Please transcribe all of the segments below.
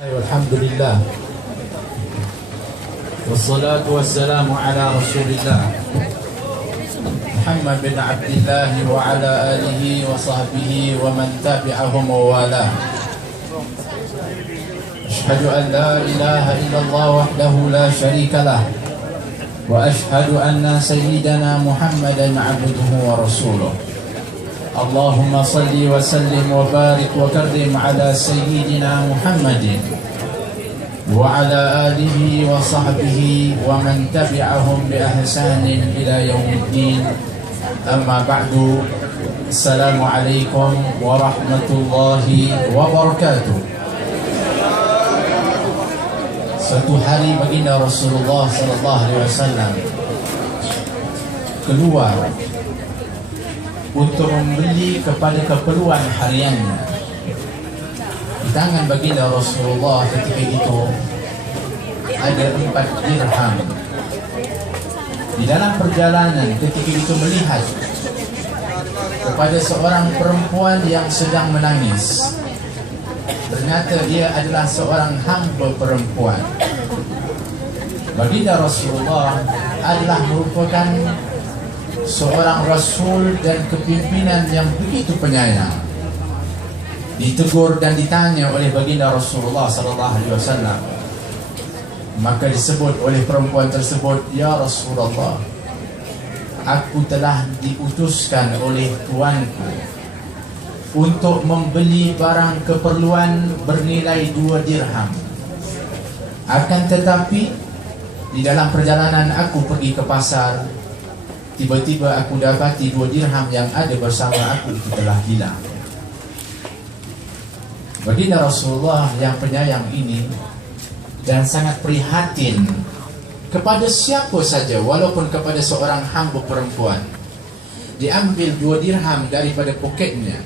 والحمد لله والصلاة والسلام على رسول الله محمد بن عبد الله وعلى آله وصحبه ومن تبعهم ووالاه. أشهد أن لا إله إلا الله وحده لا شريك له وأشهد أن سيدنا محمدا عبده ورسوله. اللهم صل وسلم وبارك وكرم على سيدنا محمد وعلى آله وصحبه ومن تبعهم بإحسان إلى يوم الدين. أما بعد، السلام عليكم ورحمة الله وبركاته. Suatu hari baginda Rasulullah sallallahu alaihi wasallam keluar untuk membeli kepada keperluan hariannya. Di tangan baginda Rasulullah ketika itu ada 4 dirham. Di dalam perjalanan ketika itu melihat kepada seorang perempuan yang sedang menangis. Ternyata dia adalah seorang hamba perempuan. Baginda Rasulullah adalah merupakan seorang rasul dan kepimpinan yang begitu penyayang. Ditegur dan ditanya oleh baginda Rasulullah sallallahu alaihi wasallam. Maka disebut oleh perempuan tersebut, "Ya Rasulullah, aku telah diutuskan oleh tuanku untuk membeli barang keperluan bernilai 2 dirham. Akan tetapi di dalam perjalanan aku pergi ke pasar, tiba-tiba aku dapati 2 dirham yang ada bersama aku itu telah hilang." Baginda Rasulullah yang penyayang ini dan sangat prihatin kepada siapa saja, walaupun kepada seorang hamba perempuan, diambil 2 dirham daripada poketnya,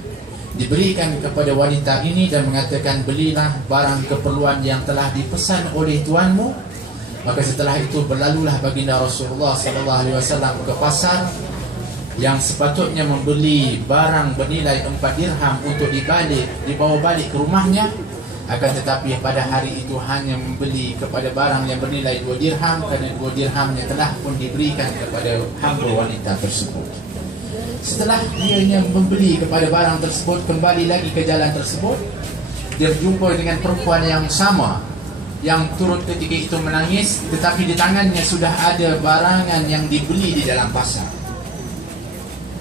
diberikan kepada wanita ini dan mengatakan, "Belilah barang keperluan yang telah dipesan oleh tuanmu." Maka setelah itu berlalulah baginda Rasulullah sallallahu alaihi wasallam ke pasar yang sepatutnya membeli barang bernilai 4 dirham untuk dibawa balik ke rumahnya. Akan tetapi pada hari itu hanya membeli kepada barang yang bernilai 2 dirham, kerana 2 dirhamnya telah pun diberikan kepada hamba wanita tersebut. Setelah dia membeli kepada barang tersebut, kembali lagi ke jalan tersebut, dia berjumpa dengan perempuan yang sama yang turut ketika itu menangis, tetapi di tangannya sudah ada barangan yang dibeli di dalam pasar.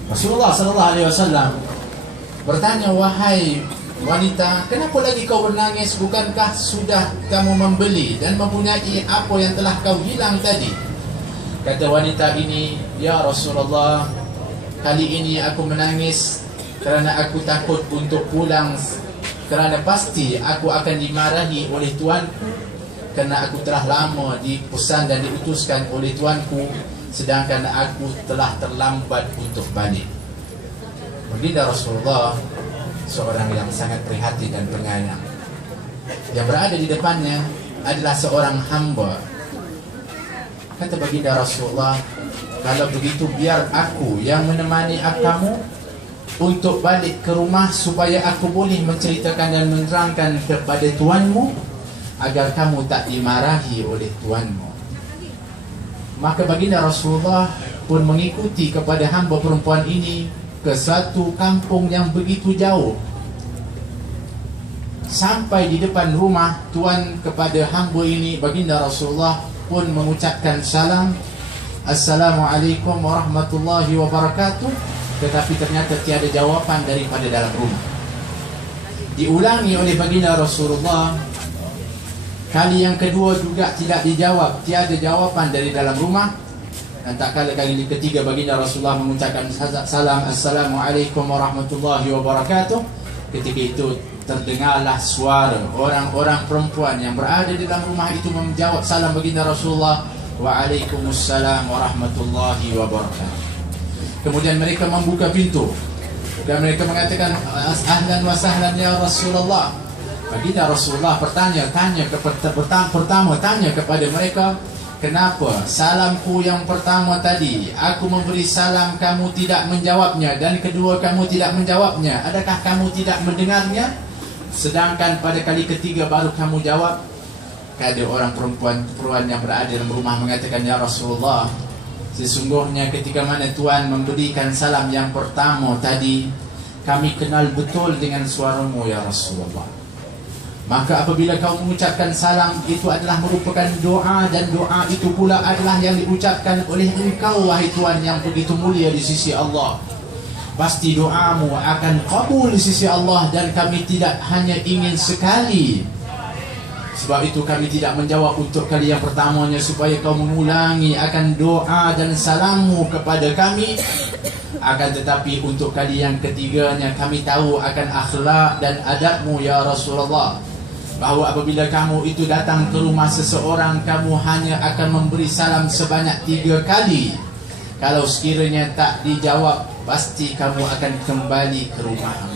Rasulullah sallallahu alaihi wasallam bertanya, "Wahai wanita, kenapa lagi kau menangis? Bukankah sudah kamu membeli dan mempunyai apa yang telah kau hilang tadi?" Kata wanita ini, "Ya Rasulullah, kali ini aku menangis kerana aku takut untuk pulang, kerana pasti aku akan dimarahi oleh tuanku, kerana aku telah lama dipesan dan diutuskan oleh tuanku, sedangkan aku telah terlambat untuk balik." Baginda Rasulullah seorang yang sangat prihatin dan penyayang. Yang berada di depannya adalah seorang hamba. Kata baginda Rasulullah, "Kalau begitu biar aku yang menemani kamu untuk balik ke rumah, supaya aku boleh menceritakan dan menerangkan kepada tuanmu agar kamu tak dimarahi oleh tuanmu." Maka baginda Rasulullah pun mengikuti kepada hamba perempuan ini ke suatu kampung yang begitu jauh. Sampai di depan rumah tuan kepada hamba ini, baginda Rasulullah pun mengucapkan salam, "Assalamualaikum warahmatullahi wabarakatuh." Tetapi ternyata tiada jawapan daripada dalam rumah. Diulangi oleh baginda Rasulullah. Kali yang kedua juga tidak dijawab, tiada jawapan dari dalam rumah. Dan tak kala kali ketiga baginda Rasulullah mengucapkan salam, "Assalamualaikum warahmatullahi wabarakatuh." Ketika itu terdengarlah suara orang-orang perempuan yang berada di dalam rumah itu menjawab salam baginda Rasulullah, "Waalaikumsalam warahmatullahi wabarakatuh." Kemudian mereka membuka pintu dan mereka mengatakan, "Ahlan wa sahlan ya Rasulullah." Baginda Rasulullah tanya kepada mereka, "Kenapa salamku yang pertama tadi aku memberi salam, kamu tidak menjawabnya, dan kedua kamu tidak menjawabnya? Adakah kamu tidak mendengarnya?" Sedangkan pada kali ketiga baru kamu jawab. Ada orang perempuan yang berada dalam rumah mengatakan, ya Rasulullah, sesungguhnya ketika mana Tuhan memberikan salam yang pertama tadi, kami kenal betul dengan suaramu ya Rasulullah. Maka apabila kau mengucapkan salam, itu adalah merupakan doa, dan doa itu pula adalah yang diucapkan oleh engkau wahai Tuhan yang begitu mulia di sisi Allah. Pasti doamu akan kabul di sisi Allah, dan kami tidak hanya ingin sekali. Sebab itu kami tidak menjawab untuk kali yang pertamanya supaya kau mengulangi akan doa dan salammu kepada kami. Akan tetapi untuk kali yang ketiganya kami tahu akan akhlak dan adabmu ya Rasulullah, bahawa apabila kamu itu datang ke rumah seseorang, kamu hanya akan memberi salam sebanyak 3 kali. Kalau sekiranya tak dijawab, pasti kamu akan kembali ke rumahmu.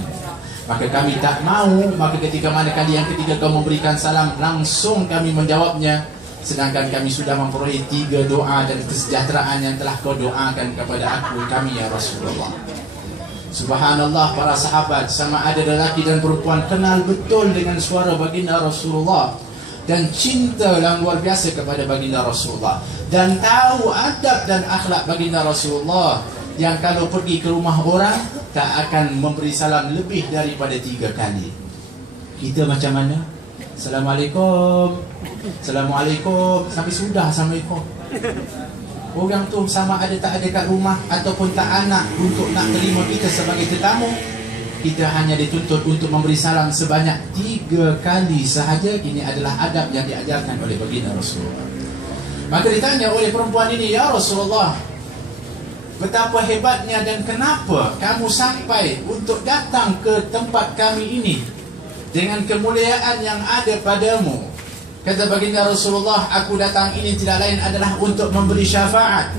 Maka kami tak mahu, maka ketika mana kali yang ketiga kau memberikan salam, langsung kami menjawabnya. Sedangkan kami sudah memperoleh 3 doa dan kesejahteraan yang telah kau doakan kepada kami ya Rasulullah. Subhanallah, para sahabat, sama ada lelaki dan perempuan, kenal betul dengan suara baginda Rasulullah, dan cinta yang luar biasa kepada baginda Rasulullah, dan tahu adab dan akhlak baginda Rasulullah, yang kalau pergi ke rumah orang tak akan memberi salam lebih daripada 3 kali. Kita macam mana? Assalamualaikum, Assalamualaikum, sampai sudah Assalamualaikum. Orang tu sama ada tak ada kat rumah ataupun tak anak untuk nak terima kita sebagai tetamu, kita hanya dituntut untuk memberi salam sebanyak 3 kali sahaja. Ini adalah adab yang diajarkan oleh baginda Rasulullah. Maka ditanya oleh perempuan ini, ya Rasulullah, betapa hebatnya dan kenapa kamu sampai untuk datang ke tempat kami ini dengan kemuliaan yang ada padamu. Kata baginda Rasulullah, aku datang ini tidak lain adalah untuk memberi syafaat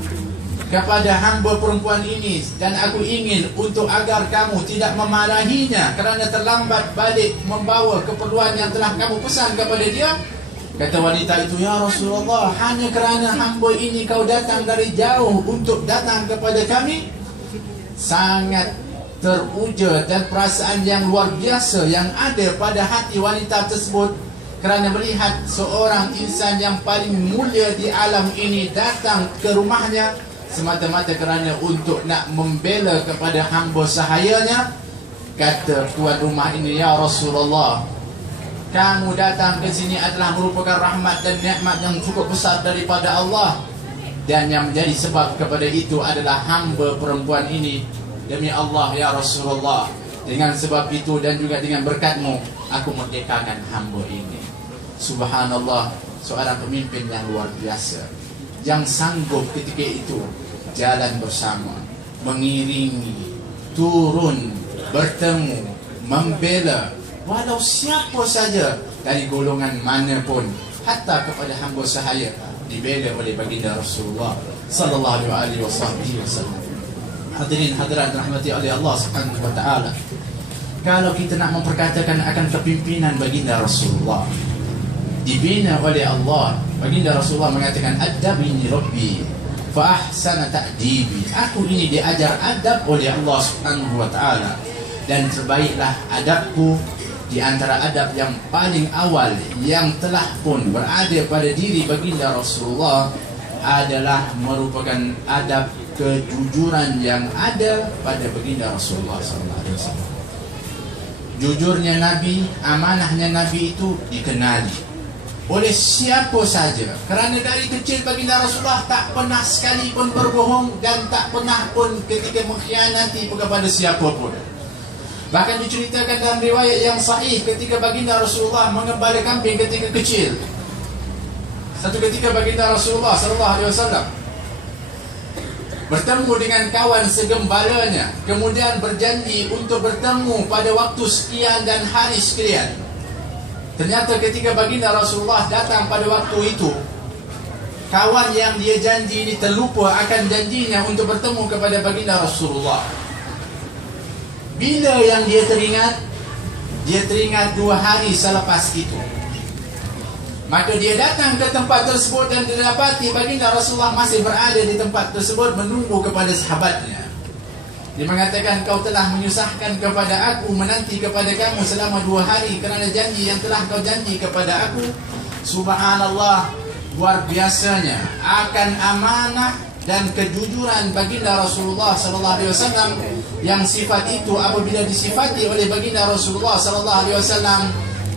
kepada hamba perempuan ini, dan aku ingin untuk agar kamu tidak memarahinya kerana terlambat balik membawa keperluan yang telah kamu pesan kepada dia. Kata wanita itu, ya Rasulullah, hanya kerana hamba ini kau datang dari jauh untuk datang kepada kami. Sangat teruja dan perasaan yang luar biasa yang ada pada hati wanita tersebut kerana melihat seorang insan yang paling mulia di alam ini datang ke rumahnya semata-mata kerana untuk nak membela kepada hamba sahayanya. Kata tuan rumah ini, ya Rasulullah, kamu datang ke sini adalah merupakan rahmat dan nikmat yang cukup besar daripada Allah, dan yang menjadi sebab kepada itu adalah hamba perempuan ini. Demi Allah ya Rasulullah, dengan sebab itu dan juga dengan berkatmu, aku merdekakan hamba ini. Subhanallah, seorang pemimpin yang luar biasa, yang sanggup ketika itu jalan bersama, mengiringi, turun, bertemu, membela walau siapa saja dari golongan manapun, hatta kepada hamba sahaya dibela oleh baginda Rasulullah sallallahu alaihi wasallam. Hadirin hadirat rahmati oleh Allah Subhanahu wa taala, kalau kita nak memperkatakan akan kepimpinan baginda Rasulullah dibina oleh Allah, baginda Rasulullah mengatakan, adabini rabbi fa ahsana ta'dibi, aku ini diajar adab oleh Allah Subhanahu wa taala, dan sebaiklah adabku di antara adab yang paling awal yang telah pun berada pada diri baginda Rasulullah adalah merupakan adab kejujuran yang ada pada baginda Rasulullah SAW. Jujurnya Nabi, amanahnya Nabi itu dikenali oleh siapa saja, kerana dari kecil baginda Rasulullah tak pernah sekalipun berbohong dan tak pernah pun ketika mengkhianati kepada siapa pun. Bahkan diceritakan dalam riwayat yang sahih ketika baginda Rasulullah mengembala kambing ketika kecil. Satu ketika baginda Rasulullah SAW bertemu dengan kawan segembalanya, kemudian berjanji untuk bertemu pada waktu sekian dan hari sekian. Ternyata ketika baginda Rasulullah datang pada waktu itu, kawan yang dia janji ini terlupa akan janjinya untuk bertemu kepada baginda Rasulullah. Bila yang dia teringat 2 hari selepas itu. Maka dia datang ke tempat tersebut dan didapati baginda Rasulullah masih berada di tempat tersebut menunggu kepada sahabatnya. Dia mengatakan, kau telah menyusahkan kepada aku, menanti kepada kamu selama 2 hari kerana janji yang telah kau janji kepada aku. Subhanallah, luar biasanya akan amanah dan kejujuran baginda Rasulullah sallallahu alaihi wasallam, yang sifat itu apabila disifati oleh baginda Rasulullah sallallahu alaihi wasallam,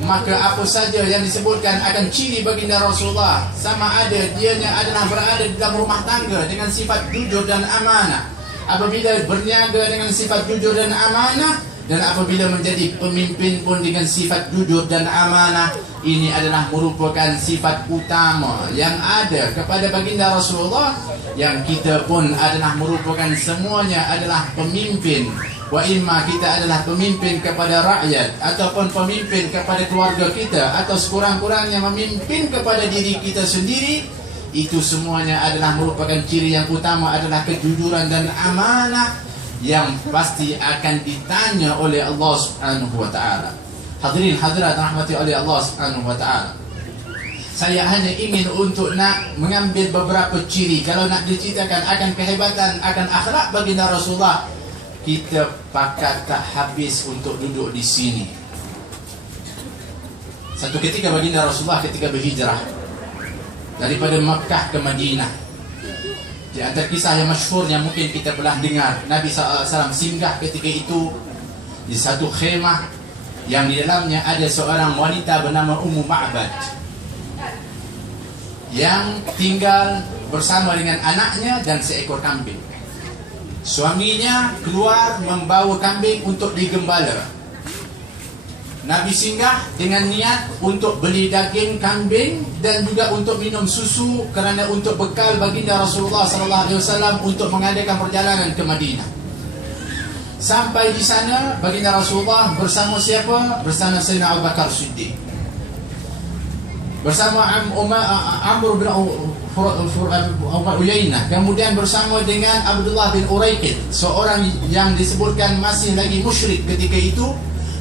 maka apa saja yang disebutkan akan ciri baginda Rasulullah, sama ada dianya adalah berada di dalam rumah tangga dengan sifat jujur dan amanah, apabila berniaga dengan sifat jujur dan amanah, dan apabila menjadi pemimpin pun dengan sifat jujur dan amanah. Ini adalah merupakan sifat utama yang ada kepada baginda Rasulullah, yang kita pun adalah merupakan semuanya adalah pemimpin. Wa imma kita adalah pemimpin kepada rakyat, ataupun pemimpin kepada keluarga kita, atau sekurang-kurangnya memimpin kepada diri kita sendiri. Itu semuanya adalah merupakan ciri yang utama, adalah kejujuran dan amanah, yang pasti akan ditanya oleh Allah Subhanahu wa taala. Hadirin hadirat rahmati oleh Allah Subhanahu wa taala. Saya hanya ingin untuk nak mengambil beberapa ciri. Kalau nak diceritakan akan kehebatan, akan akhlak baginda Rasulullah, kita pakat tak habis untuk duduk di sini. Satu ketika baginda Rasulullah ketika berhijrah daripada Makkah ke Madinah, di antara kisah yang masyhur yang mungkin kita pernah dengar, Nabi SAW singgah ketika itu di satu khemah yang di dalamnya ada seorang wanita bernama Ummu Ma'bad yang tinggal bersama dengan anaknya dan seekor kambing. Suaminya keluar membawa kambing untuk digembala. Nabi singgah dengan niat untuk beli daging kambing dan juga untuk minum susu, kerana untuk bekal baginda Rasulullah SAW untuk mengadakan perjalanan ke Madinah. Sampai di sana baginda Rasulullah bersama siapa? Bersama Sayyidina Abu Bakar Siddiq, bersama Amr bin Uyainah, kemudian bersama dengan Abdullah bin Uraiqid, seorang yang disebutkan masih lagi musyrik ketika itu,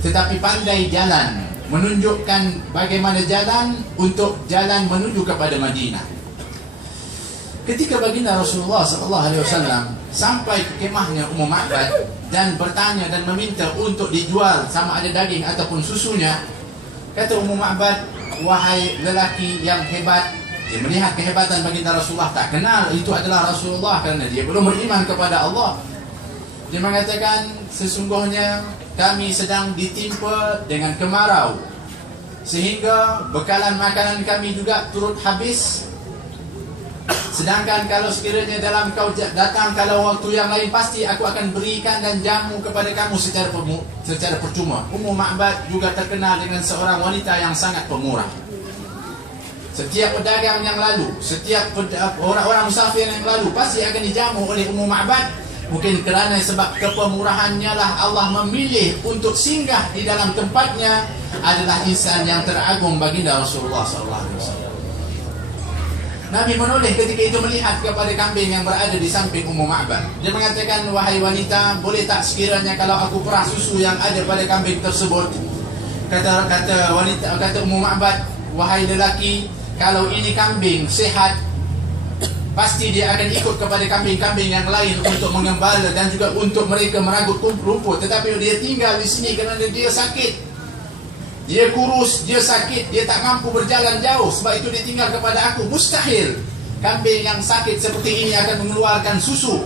tetapi pandai jalan, menunjukkan bagaimana jalan untuk jalan menuju kepada Madinah. Ketika baginda Rasulullah SAW sampai ke kemahnya Ummu Ma'bad dan bertanya dan meminta untuk dijual sama ada daging ataupun susunya, kata Ummu Ma'bad, wahai lelaki yang hebat. Dia melihat kehebatan baginda Rasulullah, tak kenal itu adalah Rasulullah kerana dia belum beriman kepada Allah. Dia mengatakan, sesungguhnya kami sedang ditimpa dengan kemarau, sehingga bekalan makanan kami juga turut habis. Sedangkan kalau sekiranya dalam kau datang kalau waktu yang lain, pasti aku akan berikan dan jamu kepada kamu secara percuma. Ummu Ma'bad juga terkenal dengan seorang wanita yang sangat pemurah. Setiap pedagang yang lalu, setiap orang-orang musafir yang lalu, pasti akan dijamu oleh Ummu Ma'bad. Mungkin kerana sebab kepemurahannya lah Allah memilih untuk singgah di dalam tempatnya adalah insan yang teragung baginda Rasulullah SAW. Nabi menoleh ketika itu melihat kepada kambing yang berada di samping Ummu Ma'bad. Dia mengatakan, wahai wanita, boleh tak sekiranya kalau aku perah susu yang ada pada kambing tersebut? Kata wanita, kata Ummu Ma'bad, wahai lelaki, kalau ini kambing sehat, pasti dia akan ikut kepada kambing-kambing yang lain untuk mengembala dan juga untuk mereka meragut rumput. Tetapi dia tinggal di sini kerana dia sakit, dia kurus, dia sakit, dia tak mampu berjalan jauh, sebab itu dia tinggal kepada aku. Mustahil kambing yang sakit seperti ini akan mengeluarkan susu.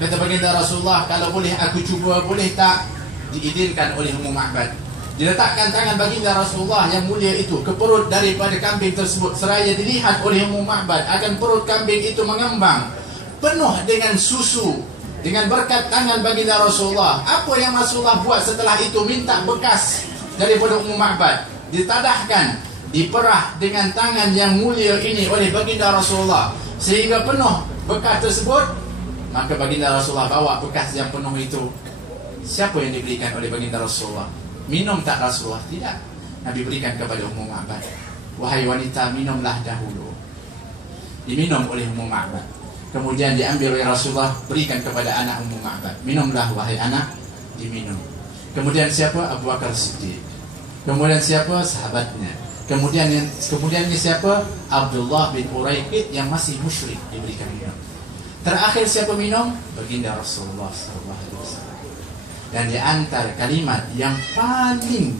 Kata baginda Rasulullah, kalau boleh aku cuba, boleh tak? Diizinkan oleh Ummu Ma'bad. Diletakkan tangan baginda Rasulullah yang mulia itu ke perut daripada kambing tersebut, seraya dilihat oleh Ummu Ma'bad akan perut kambing itu mengembang penuh dengan susu dengan berkat tangan baginda Rasulullah. Apa yang Rasulullah buat setelah itu? Minta bekas daripada Ummu Ma'bad, ditadahkan, diperah dengan tangan yang mulia ini oleh baginda Rasulullah sehingga penuh bekas tersebut. Maka baginda Rasulullah bawa bekas yang penuh itu. Siapa yang diberikan oleh baginda Rasulullah? Minum tak Rasulullah? Tidak. Nabi berikan kepada Ummu Ma'bad. Wahai wanita, minumlah dahulu. Diminum oleh Ummu Ma'bad. Kemudian diambil oleh Rasulullah, berikan kepada anak Ummu Ma'bad. Minumlah wahai anak. Diminum. Kemudian siapa? Abu Bakar Siddiq. Kemudian siapa? Sahabatnya. Kemudiannya siapa? Abdullah bin Uraiqid yang masih musyrik, diberikan minum. Terakhir siapa minum? Baginda Rasulullah SAW. Dan di antara kalimat yang paling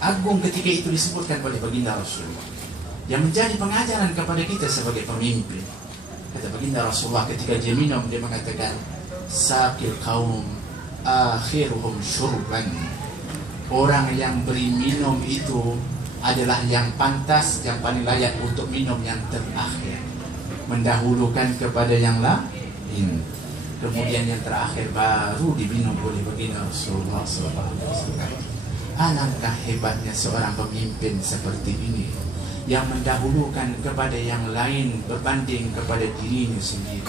agung ketika itu disebutkan oleh baginda Rasulullah, yang menjadi pengajaran kepada kita sebagai pemimpin. Kata baginda Rasulullah ketika dia minum, dia mengatakan, Saqil qaum akhiruhum syurban. Orang yang beri minum itu adalah yang pantas, yang paling layak untuk minum yang terakhir, mendahulukan kepada yang lain. Kemudian yang terakhir baru diminum oleh baginda Rasulullah SAW. Alangkah hebatnya seorang pemimpin seperti ini, yang mendahulukan kepada yang lain berbanding kepada dirinya sendiri.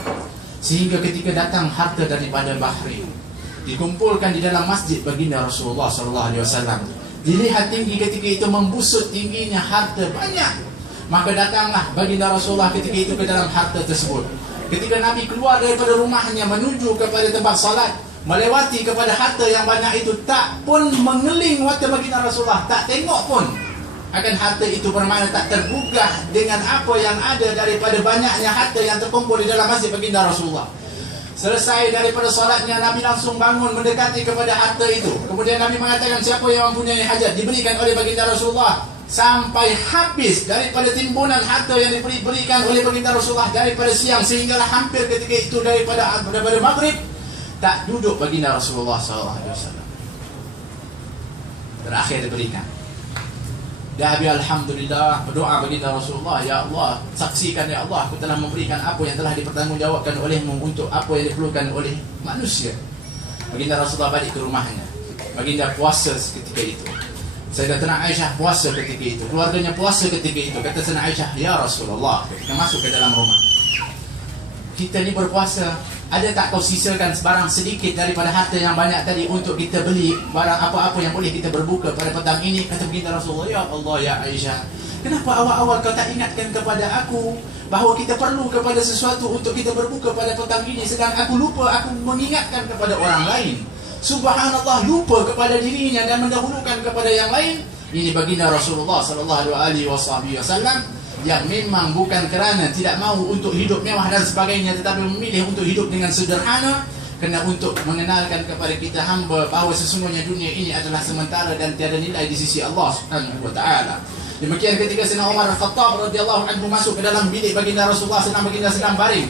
Sehingga ketika datang harta daripada Bahrain, dikumpulkan di dalam masjid baginda Rasulullah SAW, dilihat tinggi ketika itu, membusut tingginya harta banyak. Maka datanglah baginda Rasulullah ketika itu ke dalam harta tersebut. Ketika Nabi keluar daripada rumahnya menuju kepada tempat salat, melewati kepada harta yang banyak itu, tak pun mengeling mata baginda Rasulullah, tak tengok pun akan harta itu, bermakna tak tergugah dengan apa yang ada daripada banyaknya harta yang terkumpul di dalam masjid baginda Rasulullah. Selesai daripada solatnya, Nabi langsung bangun mendekati kepada harta itu. Kemudian Nabi mengatakan, siapa yang mempunyai hajat, diberikan oleh baginda Rasulullah. Sampai habis daripada timbunan harta yang diberikan oleh baginda Rasulullah daripada siang, sehinggalah hampir ketika itu daripada maghrib, tak duduk baginda Rasulullah SAW. Terakhir diberikan. Nabi alhamdulillah berdoa baginda Rasulullah, ya Allah, saksikan ya Allah, aku telah memberikan apa yang telah dipertanggungjawabkan olehmu untuk apa yang diperlukan oleh manusia. Baginda Rasulullah balik ke rumahnya. Baginda puasa ketika itu. Sayyidatina Aisyah puasa ketika itu. Keluarganya puasa ketika itu. Kata Sayyidatina Aisyah, ya Rasulullah, ketika masuk ke dalam rumah, kita ni berpuasa, ada tak kau sisakan sebarang sedikit daripada harta yang banyak tadi untuk kita beli barang apa-apa yang boleh kita berbuka pada petang ini? Kata baginda Rasulullah, ya Allah ya Aisyah, kenapa awal-awal kau tak ingatkan kepada aku bahawa kita perlu kepada sesuatu untuk kita berbuka pada petang ini, sedang aku lupa, aku mengingatkan kepada orang lain. Subhanallah, lupa kepada dirinya dan mendahulukan kepada yang lain. Ini baginda Rasulullah SAW yang memang bukan kerana tidak mahu untuk hidup mewah dan sebagainya, tetapi memilih untuk hidup dengan sederhana, kerana untuk mengenalkan kepada kita hamba bahawa sesungguhnya dunia ini adalah sementara dan tiada nilai di sisi Allah Subhanahu wa taala. Demikian ketika Sayyidina Umar Al-Khattab radhiyallahu anhu masuk ke dalam bilik baginda Rasulullah, baginda sedang baring.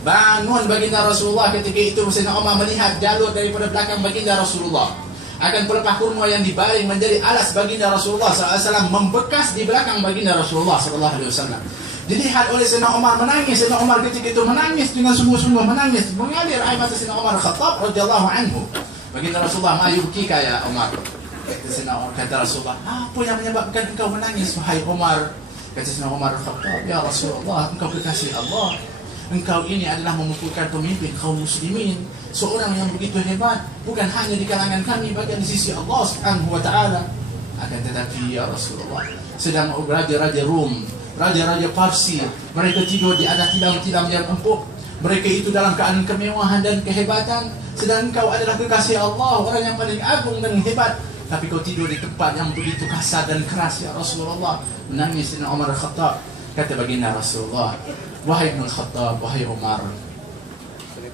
Bangun baginda Rasulullah ketika itu, Sayyidina Umar melihat jalur daripada belakang baginda Rasulullah. Akan pelepah kurma yang dibaring menjadi alas baginda Rasulullah SAW membekas di belakang baginda Rasulullah SAW. Dilihat oleh Sayyidina Umar, menangis. Sayyidina Umar ketika itu menangis dengan sungguh-sungguh, menangis, mengalir air mata Sayyidina Umar Khattab radhiyallahu anhu. Baginda Rasulullah, ma yubkika ya Umar? Kata Rasulullah, apa yang menyebabkan engkau menangis wahai Umar? Kata Sayyidina Umar Khattab, ya Rasulullah, engkau kekasih Allah, engkau ini adalah memukulkan pemimpin kaum muslimin, seorang yang begitu hebat, bukan hanya di kalangan kami, bahkan di sisi Allah Subhanahu wa taala. Akan tetapi ya Rasulullah, sedang raja-raja Rom, raja-raja Parsi, mereka tidur di atas tilam-tilam yang empuk. Mereka itu dalam keadaan kemewahan dan kehebatan, sedang engkau adalah kekasih Allah, orang yang paling agung dan hebat, tapi kau tidur di tempat yang begitu kasar dan keras ya Rasulullah. Menangis Sayyidina Umar Al-Khattab. Kata baginda Rasulullah, wahai Ibn Khattab, wahai Umar,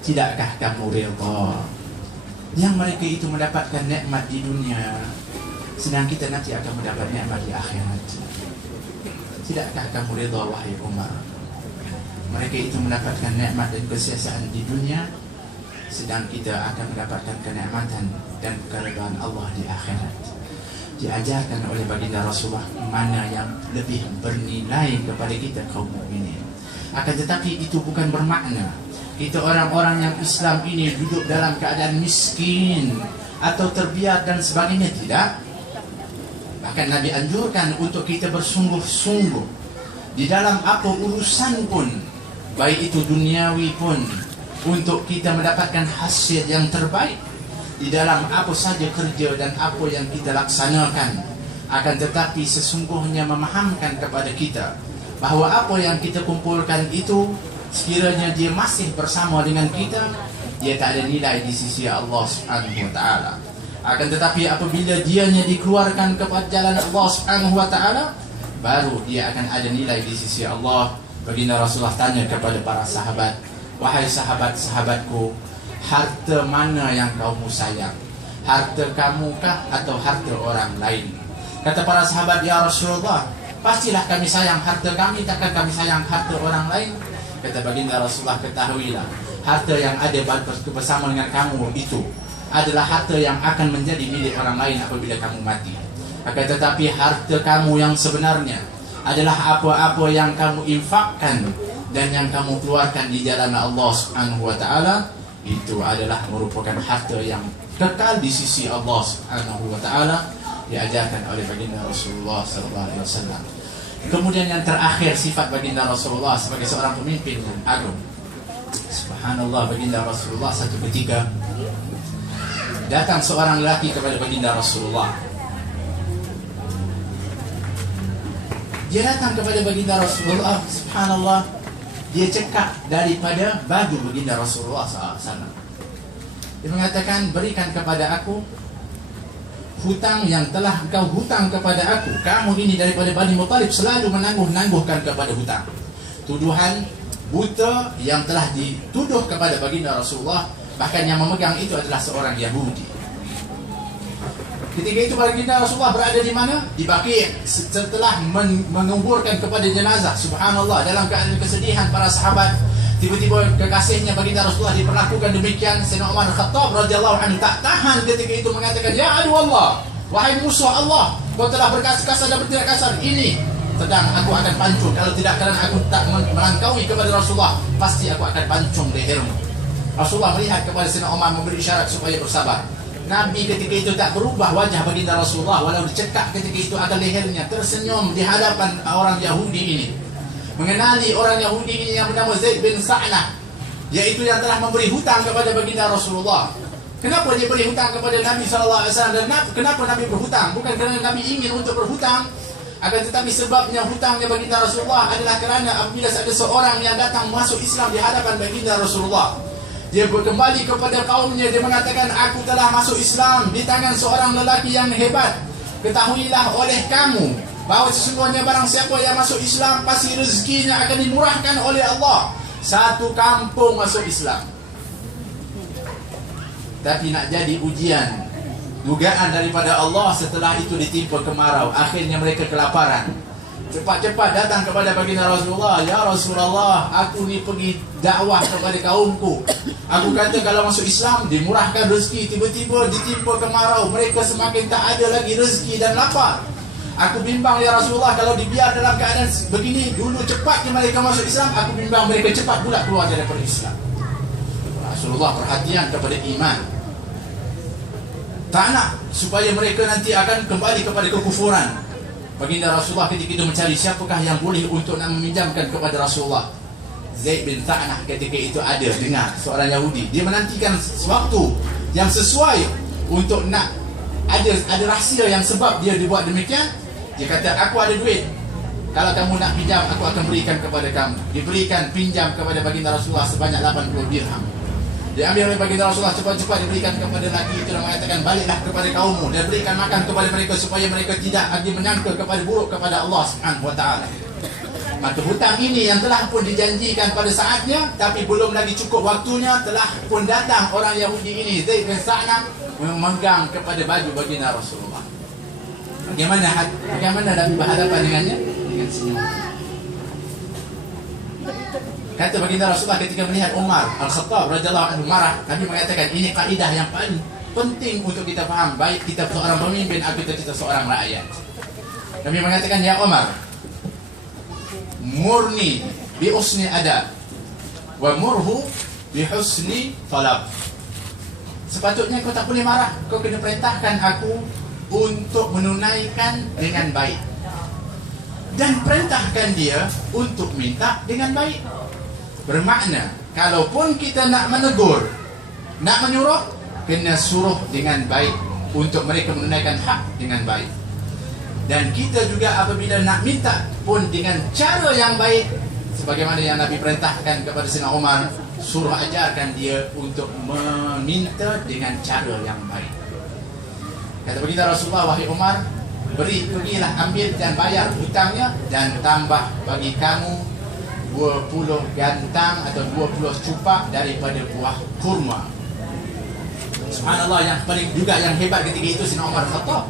tidakkah kamu reda yang mereka itu mendapatkan nikmat di dunia, sedang kita nanti akan mendapat nikmat di akhirat? Tidakkah kamu reda wahai Umar, mereka itu mendapatkan nikmat dan kesihatan di dunia, sedang kita akan mendapatkan kenikmatan dan keridhaan Allah di akhirat? Diajarkan oleh baginda Rasulullah mana yang lebih bernilai kepada kita kaum mukminin. Akan tetapi itu bukan bermakna kita orang-orang yang Islam ini duduk dalam keadaan miskin atau terbiar dan sebagainya. Tidak. Bahkan Nabi anjurkan untuk kita bersungguh-sungguh di dalam apa urusan pun, baik itu duniawi pun, untuk kita mendapatkan hasil yang terbaik di dalam apa saja kerja dan apa yang kita laksanakan. Akan tetapi sesungguhnya memahamkan kepada kita bahawa apa yang kita kumpulkan itu, sekiranya dia masih bersama dengan kita, dia tak ada nilai di sisi Allah Subhanahu wa taala. Akan tetapi apabila dianya dikeluarkan kepada jalan Allah Subhanahu wa taala, baru dia akan ada nilai di sisi Allah. Baginda Rasulullah tanya kepada para sahabat, wahai sahabat-sahabatku, harta mana yang kamu sayang? harta kamu kah atau harta orang lain? Kata para sahabat, ya Rasulullah, pastilah kami sayang harta kami, takkan kami sayang harta orang lain? Kata baginda Rasulullah, ketahuilah, harta yang ada bersama dengan kamu itu adalah harta yang akan menjadi milik orang lain apabila kamu mati. Akan tetapi harta kamu yang sebenarnya adalah apa-apa yang kamu infakkan dan yang kamu keluarkan di jalan Allah Subhanahu wa taala, itu adalah merupakan harta yang kekal di sisi Allah Subhanahu wa taala, diajarkan oleh baginda Rasulullah sallallahu alaihi wasallam. Kemudian yang terakhir, sifat baginda Rasulullah sebagai seorang pemimpin yang agung. Subhanallah, baginda Rasulullah satu ketika datang seorang lelaki kepada baginda Rasulullah. Dia datang kepada baginda Rasulullah, subhanallah, dia cekak daripada baju baginda Rasulullah SAW. Dia mengatakan, berikan kepada aku hutang yang telah engkau hutang kepada aku. Kamu ini daripada Bani Muttalib selalu menangguh-nangguhkan kepada hutang. Tuduhan buta yang telah dituduh kepada baginda Rasulullah, bahkan yang memegang itu adalah seorang Yahudi. Ketika itu baginda Rasulullah berada di mana? Di Baqi', setelah menguburkan kepada jenazah. Subhanallah, dalam keadaan kesedihan para sahabat, tiba-tiba kekasihnya baginda Rasulullah diperlakukan demikian. Sayyidina Umar Khattab radhiyallahu anhu tak tahan ketika itu mengatakan, ya adu Allah, wahai musuh Allah, kau telah berkasar dan bertindak kasar. Ini sedang aku akan pancung. Kalau tidak, kerana aku tak melangkaui kepada Rasulullah, pasti aku akan pancung lehermu. Rasulullah melihat kepada Sayyidina Umar, memberi isyarat supaya bersabar. Nabi ketika itu tak berubah wajah baginda Rasulullah, walau dicekak ketika itu akan lehernya, tersenyum di hadapan orang Yahudi ini. Mengenali orang Yahudi ini yang bernama Zaid bin Sa'nah, yaitu yang telah memberi hutang kepada baginda Rasulullah. Kenapa dia beri hutang kepada Nabi SAW? Dan kenapa Nabi berhutang? Bukan kerana Nabi ingin untuk berhutang, akan tetapi sebabnya hutangnya baginda Rasulullah adalah kerana apabila ada seorang yang datang masuk Islam di hadapan baginda Rasulullah, dia kembali kepada kaumnya, dia mengatakan, aku telah masuk Islam di tangan seorang lelaki yang hebat. Ketahuilah oleh kamu bahawa sesungguhnya barang siapa yang masuk Islam, pasti rezekinya akan dimurahkan oleh Allah. Satu kampung masuk Islam. Tapi nak jadi ujian, dugaan daripada Allah, setelah itu ditimpa kemarau. Akhirnya mereka kelaparan. Cepat-cepat datang kepada baginda Rasulullah, ya Rasulullah, aku ni pergi dakwah kepada kaumku. Aku kata kalau masuk Islam dimurahkan rezeki, tiba-tiba ditimpa kemarau, mereka semakin tak ada lagi rezeki dan lapar. Aku bimbang ya Rasulullah, kalau dibiar dalam keadaan begini, dulu cepatnya mereka masuk Islam, aku bimbang mereka cepat pula keluar daripada Islam. Rasulullah perhatian kepada iman, tak nak supaya mereka nanti akan kembali kepada kekufuran. Baginda Rasulullah ketika itu mencari siapakah yang boleh untuk nak meminjamkan kepada Rasulullah. Zaid bin Sa'nah ketika itu ada dengar seorang Yahudi, dia menantikan waktu yang sesuai untuk nak ada rahsia yang sebab dia dibuat demikian. Dia kata, aku ada duit, kalau kamu nak pinjam, aku akan berikan kepada kamu. Diberikan pinjam kepada baginda Rasulullah sebanyak 80 dirham. Diambil oleh baginda Rasulullah, cepat-cepat diberikan kepada lelaki itu dan mengatakan, baliklah kepada kaummu dan berikan makan kepada mereka supaya mereka tidak lagi menyangka kepada buruk kepada Allah Subhanahu wa taala. Maka hutang ini yang telah pun dijanjikan pada saatnya, tapi belum lagi cukup waktunya, telah pun datang orang Yahudi ini, Zaid bin Sa'nah, memegang kepada baju baginda Rasulullah. Bagaimana Nabi berhadapan dengannya? Dengan senyum. Kata baginda Rasulullah ketika melihat Umar Al-Khattab radhiyallahu anhu marah, Nabi mengatakan, ini kaidah yang paling penting untuk kita faham, baik kita seorang pemimpin atau kita seorang rakyat. Nabi mengatakan, ya Umar, murni bi husni adab wa murhu bi husni talab. Sepatutnya kau tak boleh marah, kau kena perintahkan aku untuk menunaikan dengan baik, dan perintahkan dia untuk minta dengan baik. Bermakna, kalaupun kita nak menegur, nak menyuruh, kena suruh dengan baik untuk mereka menunaikan hak dengan baik. Dan kita juga apabila nak minta pun dengan cara yang baik, sebagaimana yang Nabi perintahkan kepada Sayyidina Umar, suruh ajarkan dia untuk meminta dengan cara yang baik. Kata baginda Rasulullah, wahai Umar, pergilah ambil dan bayar hutangnya, dan tambah bagi kamu 20 gantang atau 20 cupak daripada buah kurma. Subhanallah, yang paling juga yang hebat ketika itu Sayyidina Umar Khattab.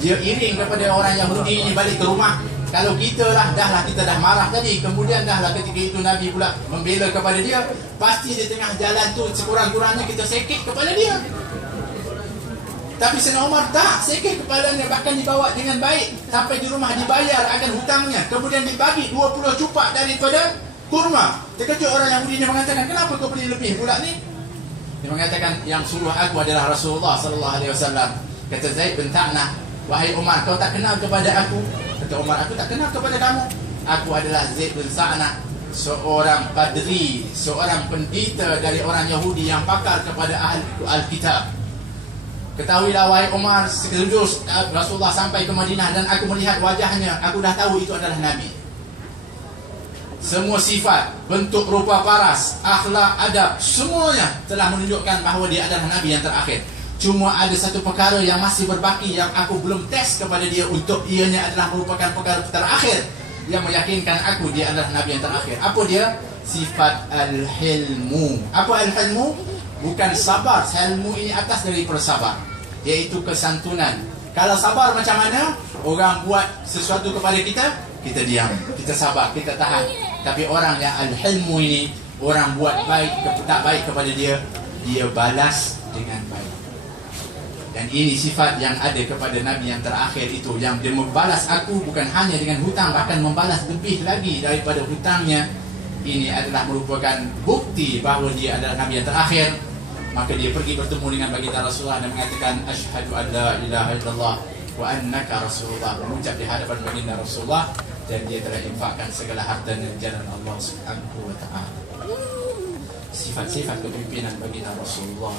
Dia iring kepada orang Yahudi ini balik ke rumah. Kalau kita lah, kita dah marah tadi. Kemudian ketika itu Nabi pula membela kepada dia. Pasti di tengah jalan tu sekurang-kurangnya kita sekit kepada dia. Tapi Sayyidina Umar tak sekit kepalanya, bahkan dibawa dengan baik. Sampai di rumah dibayar akan hutangnya. Kemudian dibagi 20 cupak daripada kurma. Terkejut orang Yahudi ini mengatakan, kenapa kau beri lebih pula ni? Dia mengatakan, yang suruh aku adalah Rasulullah SAW. Kata Zaid bin Ta'nah, wahai Umar, kau tak kenal kepada aku? Kata Umar, aku tak kenal kepada kamu. Aku adalah Zaid bin Ta'nah, seorang padri, seorang pendeta dari orang Yahudi yang pakar kepada ahli Alkitab. Ketahuilah wahai Umar, sekejap Rasulullah sampai ke Madinah dan aku melihat wajahnya, aku dah tahu itu adalah Nabi. Semua sifat, bentuk rupa paras, akhlak, adab, semuanya telah menunjukkan bahawa dia adalah Nabi yang terakhir. Cuma ada satu perkara yang masih berbaki yang aku belum tes kepada dia untuk ianya adalah merupakan perkara terakhir yang meyakinkan aku dia adalah Nabi yang terakhir. Apa dia? Sifat al-hilmu. Apa al-hilmu? Bukan sabar. Hilmu ini atas daripada sabar, iaitu kesantunan. Kalau sabar macam mana? Orang buat sesuatu kepada kita, kita diam, kita sabar, kita tahan. Tapi orang yang al-hilmu ini, orang buat baik, tak baik kepada dia, dia balas dengan baik. Dan ini sifat yang ada kepada Nabi yang terakhir itu, yang dia membalas aku bukan hanya dengan hutang, bahkan membalas lebih lagi daripada hutangnya. Ini adalah merupakan bukti bahawa dia adalah Nabi yang terakhir. Maka dia pergi bertemu dengan baginda Rasulullah dan mengatakan, asyhadu an la ilaha illallah wa annaka Rasulullah, mengucap di hadapan baginda Rasulullah, dan dia telah infakkan segala hartanya di jalan Allah Subhanahu wa ta'ala. Sifat-sifat kepimpinan baginda Rasulullah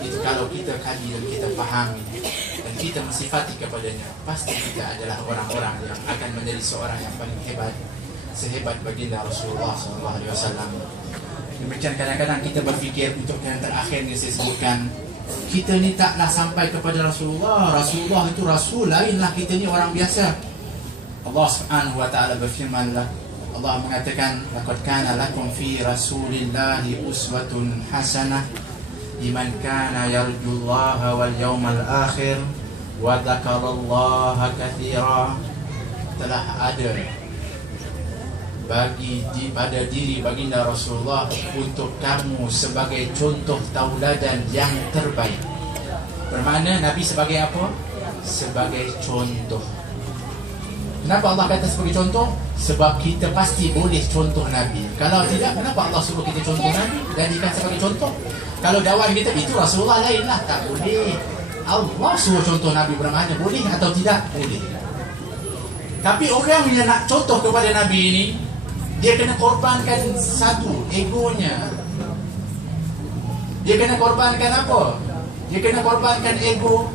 itu kalau kita kaji dan kita fahami dan kita mensifati kepadanya, pasti kita adalah orang-orang yang akan menjadi seorang yang paling hebat, sehebat baginda Rasulullah SAW. Demikian kadang-kadang kita berfikir untuk yang terakhir yang saya sebutkan, kita ni taklah sampai kepada Rasulullah. Rasulullah itu Rasul, lainlah kita ni orang biasa. Allah Subhanahu wa ta'ala berfirmanlah, Allah mengatakan, laqad kana lakum fi rasulillahi uswatun hasanah liman kana yarjullaha wal yawmal akhir wa dzakarallaha katsira. Telah ada pada diri baginda Rasulullah untuk kamu sebagai contoh tauladan yang terbaik. Bermakna Nabi sebagai apa? Sebagai contoh. Kenapa Allah kata sebagai contoh? Sebab kita pasti boleh contoh Nabi. Kalau tidak, kenapa Allah suruh kita contoh Nabi dan jadikan sebagai contoh? Kalau dakwah kita itu Rasulullah lainlah, tak boleh. Allah suruh contoh Nabi, bermakna boleh atau tidak? Boleh. Tapi orang yang nak contoh kepada Nabi ini, dia kena korbankan satu, egonya. Dia kena korbankan apa? Dia kena korbankan ego.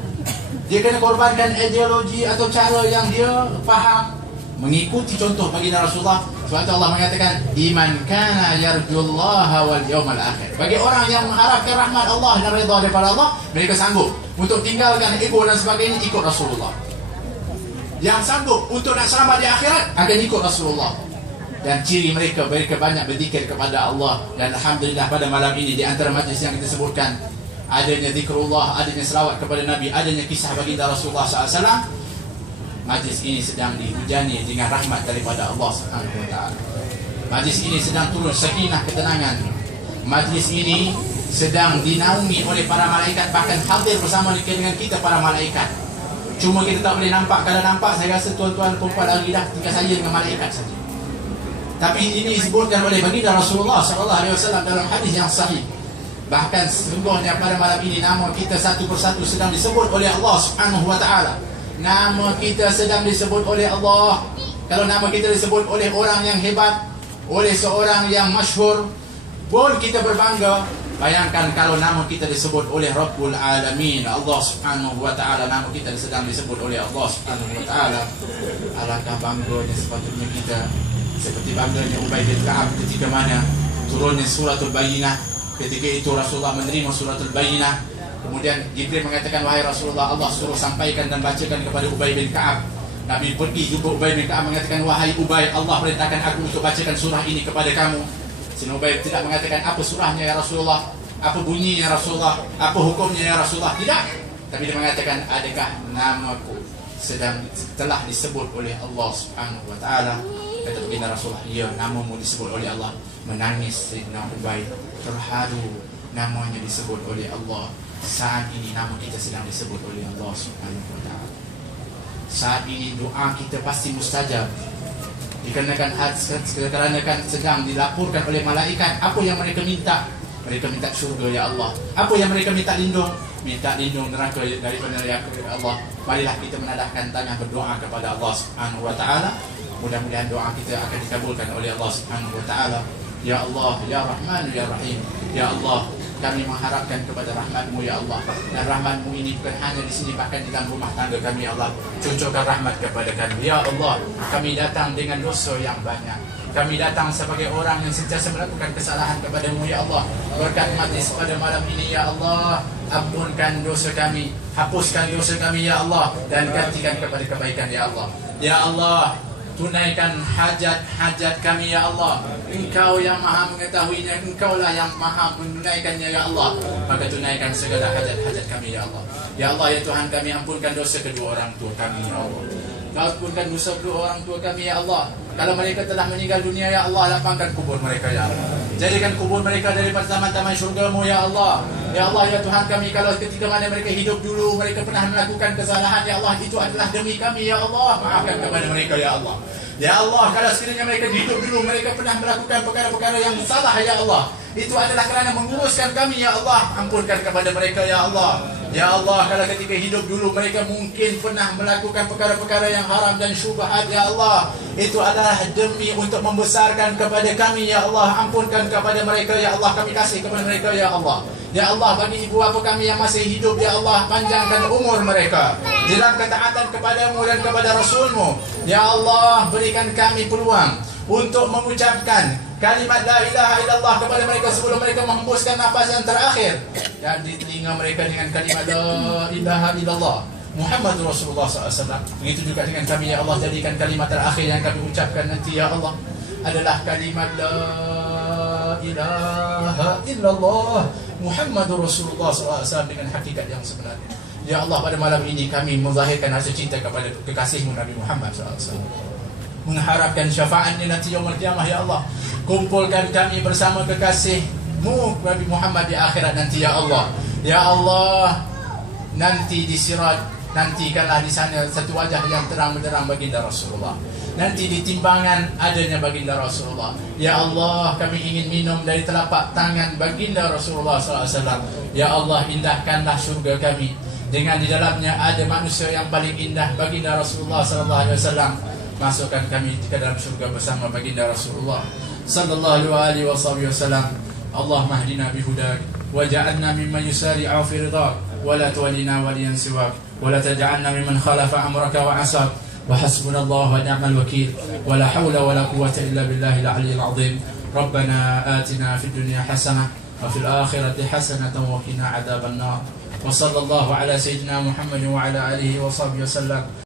Dia kena korbankan ideologi atau cara yang dia faham, mengikuti contoh baginda Rasulullah. Sebab itu Allah mengatakan, iman kana yarjullaha wal yawmal akhir. Bagi orang yang mengharapkan rahmat Allah dan redha daripada Allah, mereka sanggup untuk tinggalkan ego dan sebagainya, ikut Rasulullah. Yang sanggup untuk nak selamat di akhirat, akan ikut Rasulullah. Dan ciri mereka banyak berzikir kepada Allah. Dan alhamdulillah pada malam ini di antara majlis yang kita sebutkan, adanya zikrullah, adanya selawat kepada Nabi, adanya kisah baginda Rasulullah SAW. Majlis ini sedang dihujani dengan rahmat daripada Allah Subhanahu wa ta'ala. Majlis ini sedang turun sakinah, ketenangan. Majlis ini sedang dinaungi oleh para malaikat, bahkan hadir bersama dengan kita para malaikat. Cuma kita tak boleh nampak. Kalau nampak, saya rasa tuan-tuan perempuan lagi dah tinggal saya dengan malaikat saja. Tapi ini disebutkan oleh baginda Rasulullah SAW dalam hadis yang sahih. Bahkan sesungguhnya pada malam ini nama kita satu persatu sedang disebut oleh Allah Subhanahu wa ta'ala. Nama kita sedang disebut oleh Allah. Kalau nama kita disebut oleh orang yang hebat, oleh seorang yang masyhur, pun kita berbangga. Bayangkan kalau nama kita disebut oleh Rabbul Alamin, Allah Subhanahu wa ta'ala. Nama kita sedang disebut oleh Allah Subhanahu wa ta'ala. Alangkah bangganya sepatutnya kita, seperti bangganya Ubay bin Ka'ab ketika mana turunnya suratul Bayyinah. Ketika itu Rasulullah menerima suratul Bayyinah. Kemudian Jibril mengatakan, wahai Rasulullah, Allah suruh sampaikan dan bacakan kepada Ubay bin Ka'ab. Nabi pergi jumpa Ubay bin Ka'ab, mengatakan, wahai Ubay, Allah perintahkan aku untuk bacakan surah ini kepada kamu. Sina Ubay tidak mengatakan, apa surahnya ya Rasulullah? Apa bunyinya Rasulullah? Apa hukumnya ya Rasulullah? Tidak. Tapi dia mengatakan, adakah namaku telah disebut oleh Allah Subhanahu wa taala? Kata baginda Rasulullah, ya, namamu disebut oleh Allah. Menangis Sayyidina Ubay, terharu, namanya disebut oleh Allah. Saat ini nama kita sedang disebut oleh Allah Subhanahu wa taala. Saat ini doa kita pasti mustajab. Dikarenakan sedang dilaporkan oleh malaikat apa yang mereka minta. Mereka minta syurga ya Allah. Apa yang mereka minta lindung? Minta lindung neraka daripada neraka ya Allah. Marilah kita menadahkan tangan berdoa kepada Allah Subhanahu wa taala. Mudah-mudahan doa kita akan dikabulkan oleh Allah Subhanahu wa taala. Ya Allah, ya Rahman, ya Rahim. Ya Allah, kami mengharapkan kepada rahmat-Mu ya Allah. Dan rahmat-Mu ini bukan hanya di sini, bahkan di dalam rumah tangga kami ya Allah. Cucurkan rahmat kepada kami ya Allah. Kami datang dengan dosa yang banyak. Kami datang sebagai orang yang sentiasa melakukan kesalahan kepada-Mu ya Allah. Berkat majlis pada malam ini ya Allah, ampunkan dosa kami, hapuskan dosa kami ya Allah, dan gantikan kepada kebaikan ya Allah. Ya Allah, tunaikan hajat-hajat kami ya Allah. Engkau yang maha mengetahuinya, Engkaulah yang maha menunaikannya ya Allah. Maka tunaikan segala hajat-hajat kami ya Allah. Ya Allah ya Tuhan kami, ampunkan dosa kedua orang tua kami ya Allah. Ampunkan dosa kedua orang tua kami ya Allah. Kalau mereka telah meninggal dunia ya Allah, lapangkan kubur mereka ya Allah. Jadikan kubur mereka daripada taman-taman syurga-Mu ya Allah. Ya Allah ya Tuhan kami, kalau ketika mana mereka hidup dulu mereka pernah melakukan kesalahan ya Allah, itu adalah demi kami ya Allah. Maafkan kepada mereka ya Allah. Ya Allah, kalau sekiranya mereka hidup dulu mereka pernah melakukan perkara-perkara yang salah ya Allah, itu adalah kerana menguruskan kami ya Allah. Ampunkan kepada mereka ya Allah. Ya Allah, kalau ketika hidup dulu mereka mungkin pernah melakukan perkara-perkara yang haram dan syubhat ya Allah, itu adalah demi untuk membesarkan kepada kami ya Allah. Ampunkan kepada mereka ya Allah. Kami kasih kepada mereka ya Allah. Ya Allah, bagi ibu bapa kami yang masih hidup ya Allah, panjangkan umur mereka dalam ketaatan kepada-Mu dan kepada Rasul-Mu. Ya Allah, berikan kami peluang untuk mengucapkan kalimat la ilaha illallah kepada mereka sebelum mereka menghembuskan nafas yang terakhir, dan di telinga mereka dengan kalimat la ilaha illallah Muhammad Rasulullah SAW. Begitu juga dengan kami ya Allah, jadikan kalimat terakhir yang kami ucapkan nanti ya Allah adalah kalimat la ilaha illallah Muhammad Rasulullah SAW dengan hakikat yang sebenarnya. Ya Allah, pada malam ini kami menzahirkan rasa cinta kepada kekasih-Mu Nabi Muhammad SAW, mengharapkan syafaatnya nanti yaumul qiyamah ya Allah. Kumpulkan kami bersama kekasih-Mu Nabi Muhammad di akhirat nanti ya Allah. Ya Allah, nanti di sirat, nantikanlah di sana satu wajah yang terang benderang baginda Rasulullah. Nanti di timbangan adanya baginda Rasulullah. Ya Allah, kami ingin minum dari telapak tangan baginda Rasulullah SAW. Ya Allah, indahkanlah syurga kami dengan di dalamnya ada manusia yang paling indah, baginda Rasulullah SAW. Masukkan kami ke dalam syurga bersama baginda Rasulullah sallallahu alaihi wasallam. Allahumma hdina bihudak waj'alna mimman yusari'u fi ridhak wa la tuwallina waliyan siwak wa la taj'alna mimman khalafa amraka wa asak. Wa hasbunallahu wa ni'mal wakeel wa la hawla wa la quwwata illa billahil aliyyil azim. Rabbana atina fid dunya hasanah wa fil akhirati hasanatan wa qina adzaban nar. Wa sallallahu ala sayyidina Muhammad wa ala alihi wa sahbihi wasallam.